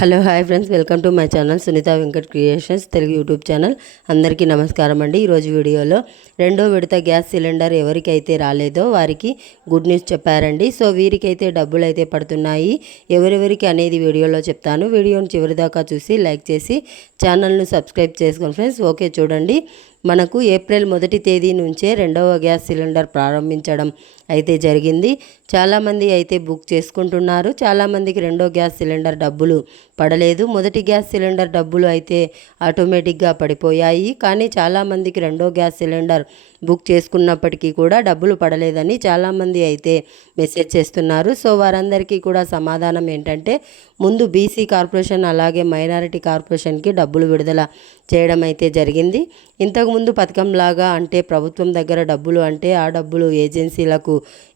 Hello hi friends. Welcome to my channel Sunitha Venkat creations Telugu YouTube channel. అందరికీ నమస్కారం అండి. ఈరోజు వీడియోలో రెండో విడత గ్యాస్ సిలిండర్ ఎవరికైతే రాలేదో వారికి గుడ్ న్యూస్ చెప్పారండి. సో వీరికైతే డబ్బులు అయితే పడుతున్నాయి. ఎవరెవరికి అనేది వీడియోలో చెప్తాను. వీడియోని చివరిదాకా చూసి లైక్ చేసి ఛానల్ను సబ్స్క్రైబ్ చేసుకోండి ఫ్రెండ్స్. ఓకే చూడండి. మనకు ఏప్రిల్ మొదటి తేదీ నుంచే రెండవ గ్యాస్ సిలిండర్ ప్రారంభించడం అయితే జరిగింది. చాలామంది అయితే బుక్ చేసుకుంటున్నారు. చాలామందికి రెండో గ్యాస్ సిలిండర్ డబ్బులు పడలేదు. మొదటి గ్యాస్ సిలిండర్ డబ్బులు అయితే ఆటోమేటిక్గా పడిపోయాయి. కానీ చాలామందికి రెండో గ్యాస్ సిలిండర్ బుక్ చేసుకున్నప్పటికీ కూడా డబ్బులు పడలేదని చాలామంది అయితే మెసేజ్ చేస్తున్నారు. సో వారందరికీ కూడా సమాధానం ఏంటంటే ముందు బీసీ కార్పొరేషన్ అలాగే మైనారిటీ కార్పొరేషన్కి డబ్బులు విడుదల చేయడం అయితే జరిగింది. ఇంతకుముందు ముందు పథకంలాగా అంటే ప్రభుత్వం దగ్గర డబ్బులు అంటే ఆ డబ్బులు ఏజెన్సీలకు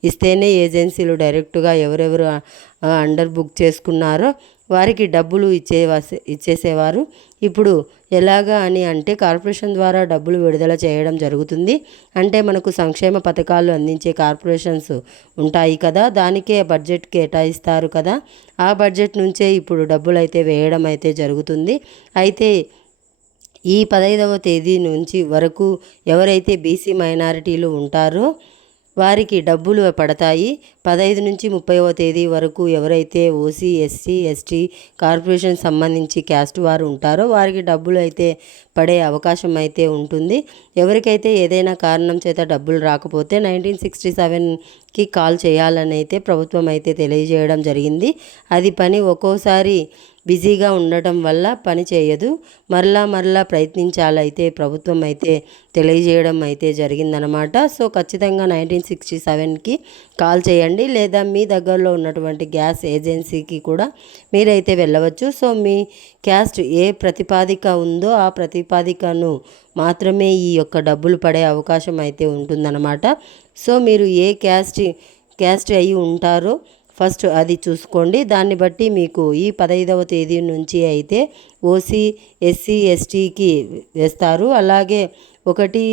ఇస్తేనే ఏజెన్సీలు డైరెక్ట్గా ఎవరెవరు అండర్ బుక్ చేసుకున్నారో వారికి డబ్బులు ఇచ్చే ఇచ్చేసేవారు. ఇప్పుడు ఎలాగా అని అంటే కార్పొరేషన్ ద్వారా డబ్బులు విడుదల చేయడం జరుగుతుంది. అంటే మనకు సంక్షేమ పథకాలు అందించే కార్పొరేషన్స్ ఉంటాయి కదా దానికే బడ్జెట్ కేటాయిస్తారు కదా. ఆ బడ్జెట్ నుంచే ఇప్పుడు డబ్బులు అయితే వేయడం అయితే జరుగుతుంది. అయితే ఈ పదహైదవ తేదీ నుంచి వరకు ఎవరైతే బీసీ మైనారిటీలు ఉంటారో వారికి డబ్బులు పడతాయి. పదహైదు నుంచి ముప్పైవ తేదీ వరకు ఎవరైతే ఓసీ ఎస్సీ ఎస్టీ కార్పొరేషన్ సంబంధించి క్యాస్ట్ వారు ఉంటారో వారికి డబ్బులు అయితే పడే అవకాశం అయితే ఉంటుంది. ఎవరికైతే ఏదైనా కారణం చేత డబ్బులు రాకపోతే నైన్టీన్ సిక్స్టీ సెవెన్కి కాల్ చేయాలని అయితే ప్రభుత్వం అయితే తెలియజేయడం జరిగింది. అది పని ఒక్కోసారి బిజీగా ఉండటం వల్ల పని చేయదు. మరలా మరలా ప్రయత్నించాలైతే ప్రభుత్వం అయితే తెలియజేయడం అయితే జరిగిందనమాట. సో ఖచ్చితంగా నైన్టీన్ సిక్స్టీ సెవెన్కి కాల్ చేయండి. లేదా మీ దగ్గరలో ఉన్నటువంటి గ్యాస్ ఏజెన్సీకి కూడా మీరైతే వెళ్ళవచ్చు. సో మీ క్యాస్ట్ ఏ ప్రతిపాదిక ఉందో ఆ ప్రతిపాదికను మాత్రమే ఈ యొక్క డబ్బులు పడే అవకాశం అయితే ఉంటుందన్నమాట. సో మీరు ఏ క్యాస్ట్ క్యాస్ట్ అయి ఉంటారో ఫస్ట్ అది చూసుకోండి. దాన్ని బట్టి మీకు ఈ పదహైదవ తేదీ నుంచి అయితే ఓసీ ఎస్సీ ఎస్టీకి వేస్తారు. అలాగే ఒకటి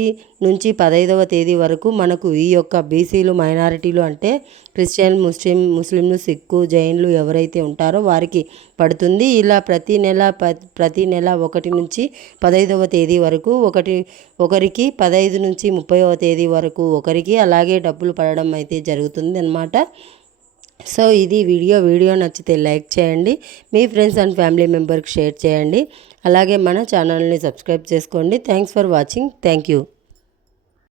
నుంచి పదహైదవ తేదీ వరకు మనకు ఈ యొక్క బీసీలు మైనారిటీలు అంటే క్రిస్టియన్ ముస్లిం ముస్లింలు సిక్కు జైన్లు ఎవరైతే ఉంటారో వారికి పడుతుంది. ఇలా ప్రతి నెల ప్రతి నెల ఒకటి నుంచి పదహైదవ తేదీ వరకు ఒకటి ఒకరికి పదహైదు నుంచి ముప్పైవ తేదీ వరకు ఒకరికి అలాగే డబ్బులు పడడం అయితే జరుగుతుంది అన్నమాట సో ఇది వీడియో వీడియో నచ్చితే లైక్ చేయండి. మీ ఫ్రెండ్స్ అండ్ ఫ్యామిలీ మెంబర్కి షేర్ చేయండి. అలాగే మన ఛానల్ని సబ్స్క్రైబ్ చేసుకోండి. Thanks for watching. Thank you.